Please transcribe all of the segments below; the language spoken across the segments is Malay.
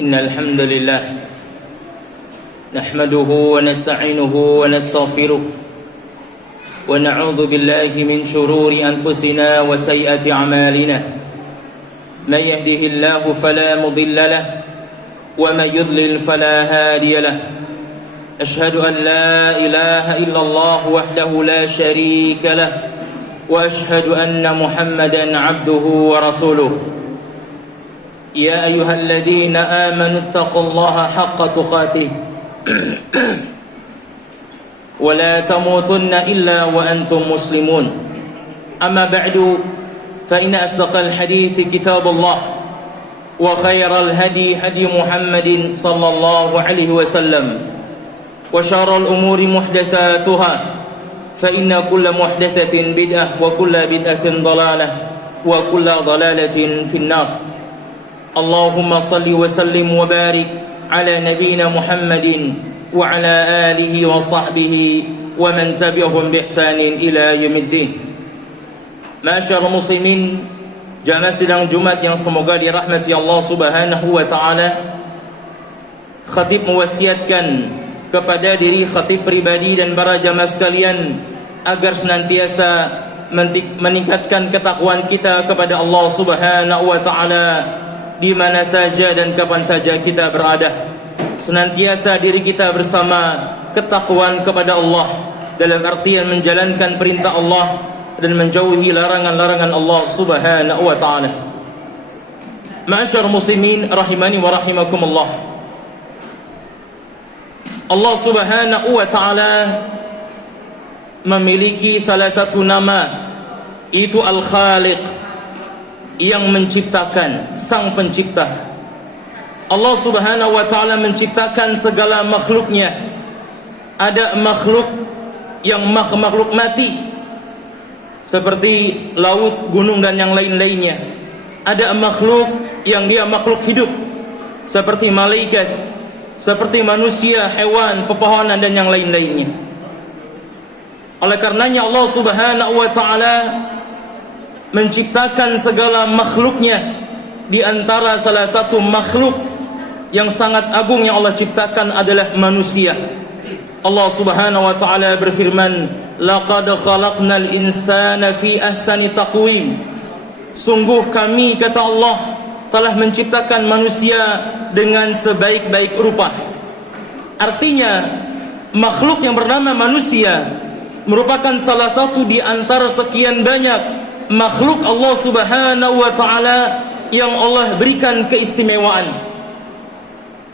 إن الحمد لله نحمده ونستعينه ونستغفره ونعوذ بالله من شرور أنفسنا وسيئات أعمالنا من يهده الله فلا مضل له ومن يضلل فلا هادي له أشهد أن لا إله إلا الله وحده لا شريك له وأشهد أن محمدا عبده ورسوله يا أيها الذين آمنوا اتقوا الله حق تقاته ولا تموتن إلا وأنتم مسلمون أما بعد فإن أصدق الحديث كتاب الله وخير الهدي هدي محمد صلى الله عليه وسلم وشر الأمور محدثاتها فإن كل محدثة بدعة وكل بدعة ضلالة وكل ضلالة في النار اللهم صل وسلم وبارك على نبينا محمد وعلى آله وصحبه ومن تبعهم بإحسان إلى يوم الدين. Masyaallah muslimin, jamaah sidang Jumat yang semoga dirahmati Allah Subhanahu wa taala. Khatib mewasiatkan kepada diri khatib pribadi dan para jamaah sekalian agar senantiasa meningkatkan ketakwaan kita kepada Allah Subhanahu wa taala di mana saja dan kapan saja kita berada. Senantiasa diri kita bersama ketakwaan kepada Allah dalam artian menjalankan perintah Allah dan menjauhi larangan-larangan Allah Subhanahu wa taala. Ma'asyar muslimin rahimani wa rahimakumullah. Allah Subhanahu wa taala memiliki salah satu nama, itu Al-Khaliq, yang menciptakan, sang pencipta. Allah Subhanahu wa taala menciptakan segala makhluknya. Ada makhluk yang makhluk mati seperti laut, gunung dan yang lain-lainnya. Ada makhluk yang dia makhluk hidup seperti malaikat, seperti manusia, hewan, pepohonan dan yang lain-lainnya. Oleh karenanya Allah Subhanahu wa taala menciptakan segala makhluknya. Di antara salah satu makhluk yang sangat agung yang Allah ciptakan adalah manusia. Allah Subhanahu wa taala berfirman, laqad khalaqnal insana fi ahsani taqwim. Sungguh kami, kata Allah, telah menciptakan manusia dengan sebaik-baik rupa. Artinya makhluk yang bernama manusia merupakan salah satu di antara sekian banyak makhluk Allah Subhanahu wa taala yang Allah berikan keistimewaan.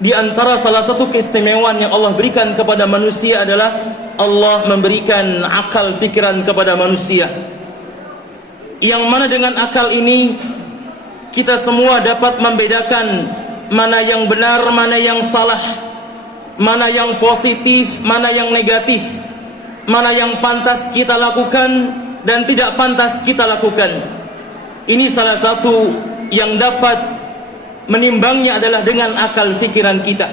Di antara salah satu keistimewaan yang Allah berikan kepada manusia adalah Allah memberikan akal pikiran kepada manusia, yang mana dengan akal ini kita semua dapat membedakan mana yang benar, mana yang salah, mana yang positif, mana yang negatif, mana yang pantas kita lakukan dan tidak pantas kita lakukan. Ini salah satu yang dapat menimbangnya adalah dengan akal fikiran kita.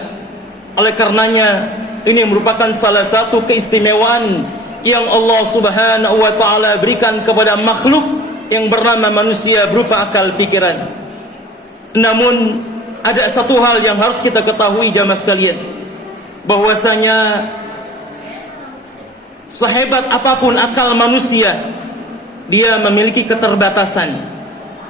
Oleh karenanya ini merupakan salah satu keistimewaan yang Allah Subhanahu wa taala berikan kepada makhluk yang bernama manusia berupa akal pikiran. Namun ada satu hal yang harus kita ketahui jamaah sekalian, bahwasanya sehebat apapun akal manusia, dia memiliki keterbatasan,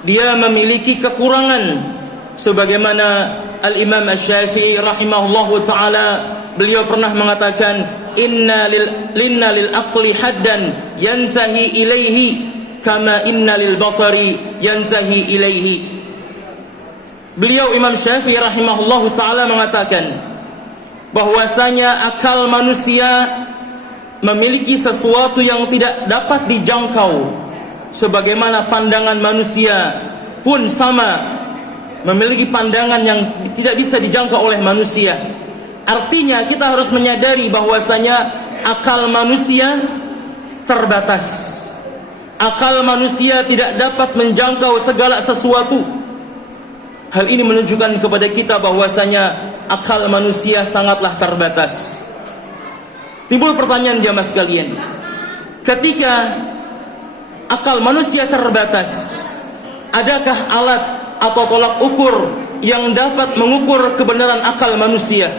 dia memiliki kekurangan. Sebagaimana Al-Imam Asy-Syafi'i rahimahullahu ta'ala, beliau pernah mengatakan, inna lil aqli haddan yantahi ilaihi kama inna lil basari yantahi ilaihi. Beliau Imam Syafi'i rahimahullahu ta'ala mengatakan bahwasanya akal manusia memiliki sesuatu yang tidak dapat dijangkau, sebagaimana pandangan manusia pun sama, memiliki pandangan yang tidak bisa dijangkau oleh manusia. Artinya kita harus menyadari bahwasanya akal manusia terbatas. Akal manusia tidak dapat menjangkau segala sesuatu. Hal ini menunjukkan kepada kita bahwasanya akal manusia sangatlah terbatas. Timbul pertanyaan jamaah sekalian, ketika akal manusia terbatas, adakah alat atau tolak ukur yang dapat mengukur kebenaran akal manusia?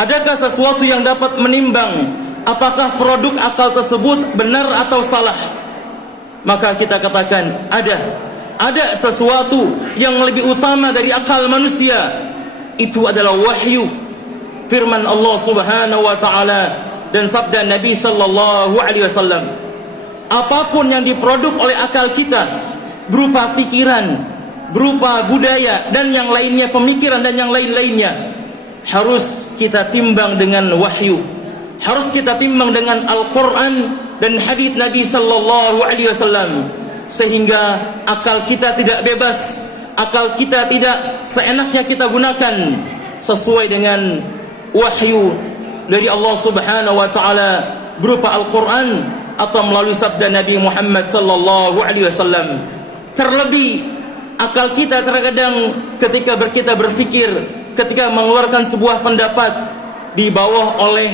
Adakah sesuatu yang dapat menimbang apakah produk akal tersebut benar atau salah? Maka kita katakan ada sesuatu yang lebih utama dari akal manusia. Itu adalah wahyu, firman Allah Subhanahu wa taala dan sabda Nabi sallallahu alaihi wasallam. Apapun yang diproduk oleh akal kita berupa pikiran, berupa budaya dan yang lainnya, pemikiran dan yang lain-lainnya, harus kita timbang dengan wahyu, harus kita timbang dengan Al-Quran dan hadits Nabi sallallahu alaihi wasallam, sehingga akal kita tidak bebas, akal kita tidak seenaknya kita gunakan, sesuai dengan wahyu dari Allah Subhanahu wa taala berupa Al-Quran atau melalui sabda Nabi Muhammad sallallahu alaihi wasallam. Terlebih akal kita terkadang ketika kita berfikir, ketika mengeluarkan sebuah pendapat, dibawa oleh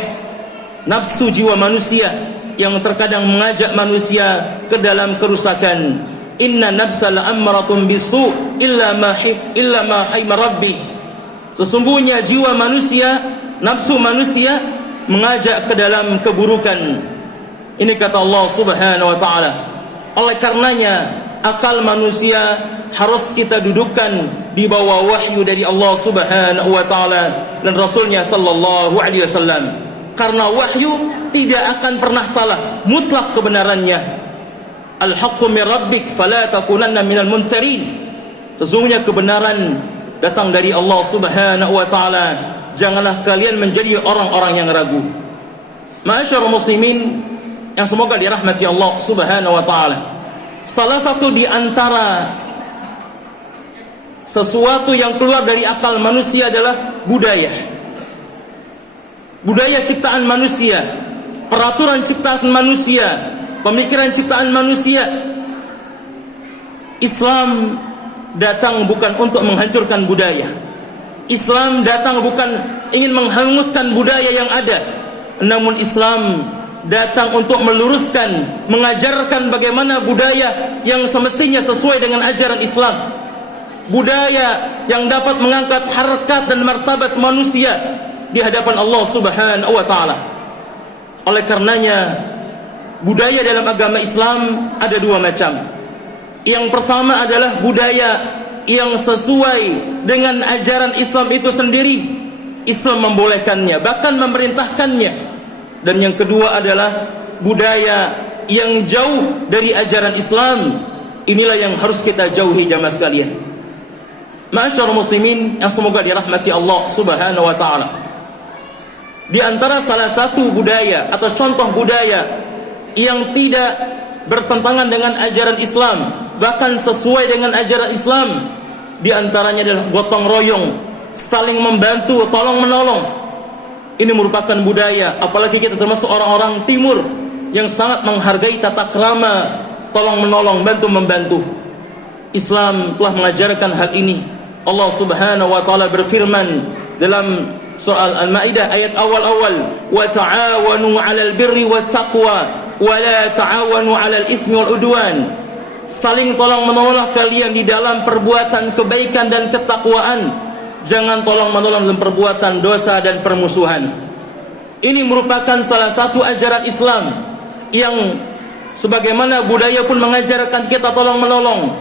nafsu jiwa manusia yang terkadang mengajak manusia ke dalam kerusakan. Inna nafsa la'ammaratun bisu' illa ma hayma rabbi. Sesungguhnya jiwa manusia, nafsu manusia mengajak ke dalam keburukan. Ini kata Allah Subhanahu wa taala. Oleh karenanya akal manusia harus kita dudukkan di bawah wahyu dari Allah Subhanahu wa taala dan Rasulnya sallallahu alaihi wasallam. Karena wahyu tidak akan pernah salah, mutlak kebenarannya. Al-haqqu min rabbik fala takunanna minal mumtarin. Sesungguhnya kebenaran datang dari Allah Subhanahu wa taala. Janganlah kalian menjadi orang-orang yang ragu. Ma'asyiral muslimin yang semoga dirahmati Allah Subhanahu wa taala. Salah satu di antara sesuatu yang keluar dari akal manusia adalah budaya. Budaya ciptaan manusia, peraturan ciptaan manusia, pemikiran ciptaan manusia. Islam datang bukan untuk menghancurkan budaya. Islam datang bukan ingin menghanguskan budaya yang ada, namun Islam datang untuk meluruskan, mengajarkan bagaimana budaya yang semestinya sesuai dengan ajaran Islam. Budaya yang dapat mengangkat harkat dan martabat manusia di hadapan Allah Subhanahu wa taala. Oleh karenanya budaya dalam agama Islam ada dua macam. Yang pertama adalah budaya yang sesuai dengan ajaran Islam itu sendiri. Islam membolehkannya, bahkan memerintahkannya. Dan yang kedua adalah budaya yang jauh dari ajaran Islam. Inilah yang harus kita jauhi jamaah sekalian. Ma'asyiral muslimin yang semoga dirahmati Allah Subhanahu wa taala. Di antara salah satu budaya atau contoh budaya yang tidak bertentangan dengan ajaran Islam, bahkan sesuai dengan ajaran Islam, di antaranya adalah gotong royong, saling membantu, tolong menolong. Ini merupakan budaya, apalagi kita termasuk orang-orang timur yang sangat menghargai tata krama tolong menolong, bantu membantu. Islam telah mengajarkan hal ini. Allah Subhanahu wa taala berfirman dalam surah Al-Maidah ayat awal-awal, wa ta'awanu 'alal birri wat taqwa wa la ta'awanu 'alal itsmi wal udwan. Saling tolong menolong kalian di dalam perbuatan kebaikan dan ketakwaan. Jangan tolong menolong dalam perbuatan dosa dan permusuhan. Ini merupakan salah satu ajaran Islam yang sebagaimana budaya pun mengajarkan kita tolong menolong.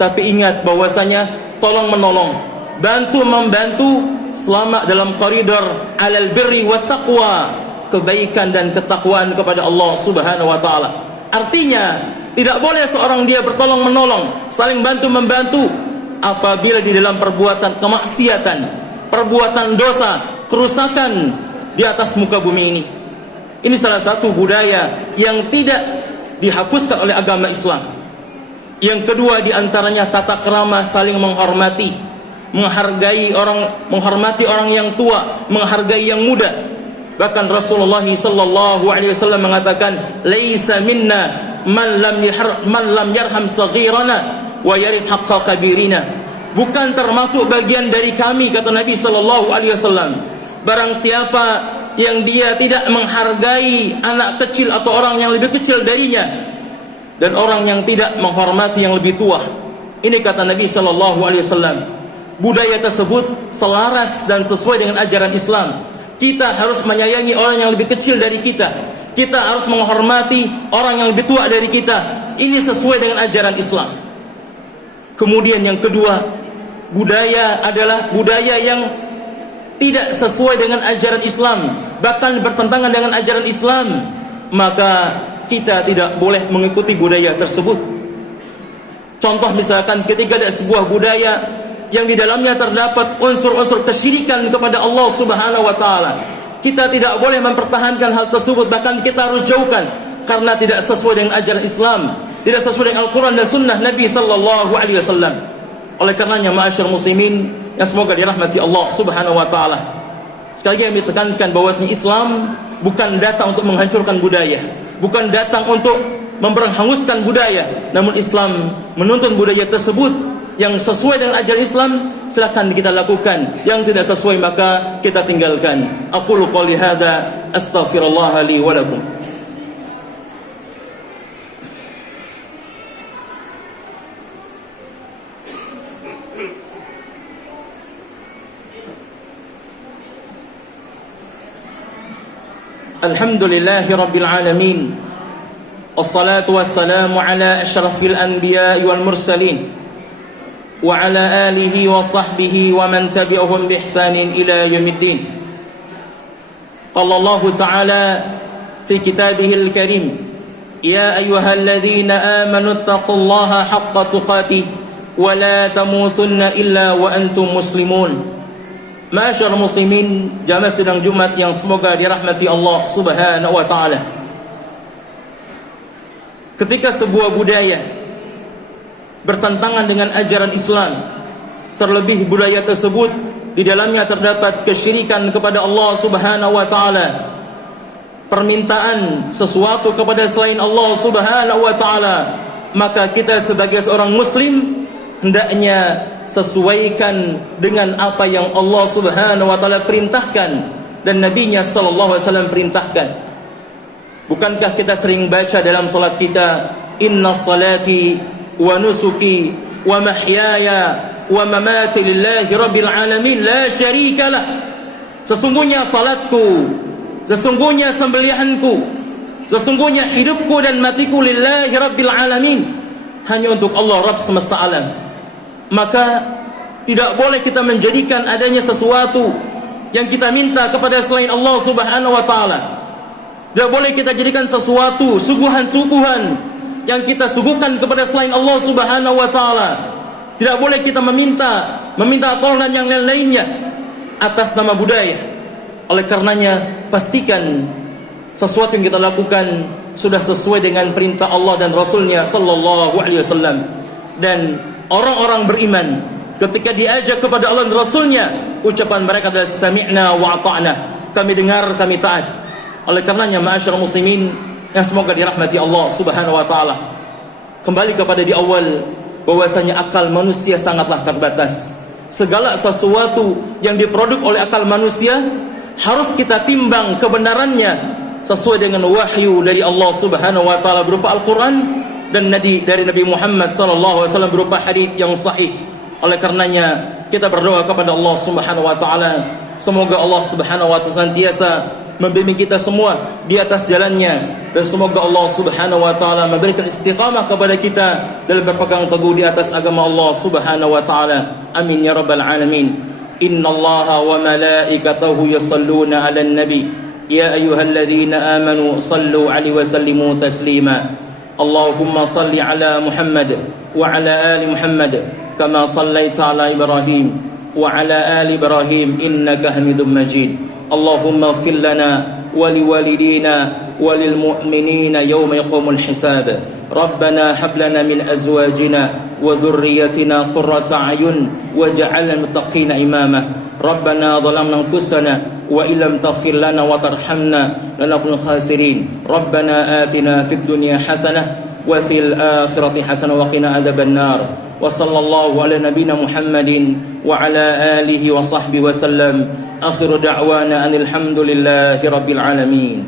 Tapi ingat bahwasanya tolong menolong, bantu membantu selama dalam koridor alal birri wat taqwa, kebaikan dan ketakwaan kepada Allah Subhanahu wa taala. Artinya tidak boleh seorang dia bertolong menolong, saling bantu membantu apabila di dalam perbuatan kemaksiatan, perbuatan dosa, kerusakan di atas muka bumi ini. Ini salah satu budaya yang tidak dihapuskan oleh agama Islam. Yang kedua di antaranya tata krama saling menghormati, menghormati orang yang tua, menghargai yang muda. Bahkan Rasulullah sallallahu alaihi wasallam mengatakan, "Laisa minna man lam yarham saghirana wa yarid haqqa kabirina." Bukan termasuk bagian dari kami, kata Nabi sallallahu alaihi wasallam, barang siapa yang dia tidak menghargai anak kecil atau orang yang lebih kecil darinya, dan orang yang tidak menghormati yang lebih tua. Ini kata Nabi sallallahu alaihi wasallam, budaya tersebut selaras dan sesuai dengan ajaran Islam. Kita harus menyayangi orang yang lebih kecil dari kita. Kita harus menghormati orang yang lebih tua dari kita. Ini sesuai dengan ajaran Islam. Kemudian yang kedua, budaya adalah budaya yang tidak sesuai dengan ajaran Islam, bahkan bertentangan dengan ajaran Islam, maka kita tidak boleh mengikuti budaya tersebut. Contoh misalkan ketika ada sebuah budaya yang di dalamnya terdapat unsur-unsur kesyirikan kepada Allah Subhanahu wa taala, kita tidak boleh mempertahankan hal tersebut, bahkan kita harus jauhkan karena tidak sesuai dengan ajaran Islam, tidak sesuai dengan Al-Quran dan Sunnah Nabi sallallahu alaihi wasallam. Oleh karenanya ma'asyar muslimin yang semoga dirahmati Allah Subhanahu wa taala, sekali lagi yang ditekankan bahwasanya Islam bukan datang untuk menghancurkan budaya, bukan datang untuk memperhanguskan budaya, namun Islam menuntun budaya tersebut yang sesuai dengan ajaran Islam silakan kita lakukan, yang tidak sesuai maka kita tinggalkan. Aqulu qouli hadza astaghfirullah li wa lakum. Alhamdulillahi rabbil alamin, wassalatu wassalamu ala asyrafil anbiya'i wal mursalin wa ala alihi wa sahbihi wa man tabi'ahum bi ihsanin ila yaumiddin. Qala Allah ta'ala fi kitabihil karim, ya ayyuhalladzina amanu taqullaha haqqa tuqatih wa la tamutunna illa wa antum muslimun. Ma'asyar muslimin, jamaah sidang Jumat yang semoga dirahmati Allah Subhanahu wa taala. Ketika sebuah budaya bertentangan dengan ajaran Islam, terlebih budaya tersebut di dalamnya terdapat kesyirikan kepada Allah Subhanahu wa taala, permintaan sesuatu kepada selain Allah Subhanahu wa taala, maka kita sebagai seorang muslim hendaknya sesuaikan dengan apa yang Allah Subhanahu wa taala perintahkan dan nabinya sallallahu alaihi wasallam perintahkan. Bukankah kita sering baca dalam salat kita, inna salati wa nusuki wa mahyaya wa mamati lillahi rabbil alamin la syarikalah. Sesungguhnya salatku, sesungguhnya sembelihanku, sesungguhnya hidupku dan matiku lillahi rabbil alamin, hanya untuk Allah Rabb semesta alam. Maka tidak boleh kita menjadikan adanya sesuatu yang kita minta kepada selain Allah Subhanahu wa taala. Tidak boleh kita jadikan sesuatu suguhan-suguhan yang kita suguhkan kepada selain Allah Subhanahu wa taala. Tidak boleh kita meminta tolong dan yang lain-lainnya atas nama budaya. Oleh karenanya pastikan sesuatu yang kita lakukan sudah sesuai dengan perintah Allah dan Rasulnya sallallahu alaihi wasallam. Dan orang-orang beriman ketika diajak kepada Allah dan Rasulnya, ucapan mereka adalah sami'na wa ata'na, kami dengar, kami taat. Oleh karenanya ma'asyar muslimin yang semoga dirahmati Allah Subhanahu wa taala, kembali kepada di awal bahwasanya akal manusia sangatlah terbatas. Segala sesuatu yang diproduk oleh akal manusia harus kita timbang kebenarannya sesuai dengan wahyu dari Allah Subhanahu wa taala berupa Al-Qur'an dan dari Nabi Muhammad sallallahu alaihi wasallam berupa hadis yang sahih. Oleh karenanya kita berdoa kepada Allah Subhanahu wa taala, semoga Allah Subhanahu wa taala senantiasa membimbing kita semua di atas jalannya, dan semoga Allah Subhanahu wa taala memberikan istiqamah kepada kita dalam berpegang teguh di atas agama Allah Subhanahu wa taala. Amin ya rabbal alamin. Innallaha wa malaikatahu yusalluna 'alan nabi ya ayyuhalladzina amanu sallu 'alaihi wa sallimu taslima. Allahumma salli ala Muhammad wa ala ali Muhammad kama sallaita ala Ibrahim wa ala ali Ibrahim innaka Hamidum Majid. Allahumma ighfir lana wa liwalidina wa lil mu'minina yawma yaqumul hisab. Rabbana hab lana min azwajina wa dhurriyyatina qurrata a'yun waj'alna muttaqina imama. Rabbana zalamna anfusana wa illam taghfir lana wa tarhamna lanakunanna khasirin. Rabbana atina fid dunya hasanah wa fil akhirati hasanah wa qina adzaban nar. Wa sallallahu ala nabiyyina Muhammadin wa ala alihi wa sahbihi wa sallam. Akhiru da'wana anil hamdulillahi rabbil alamin.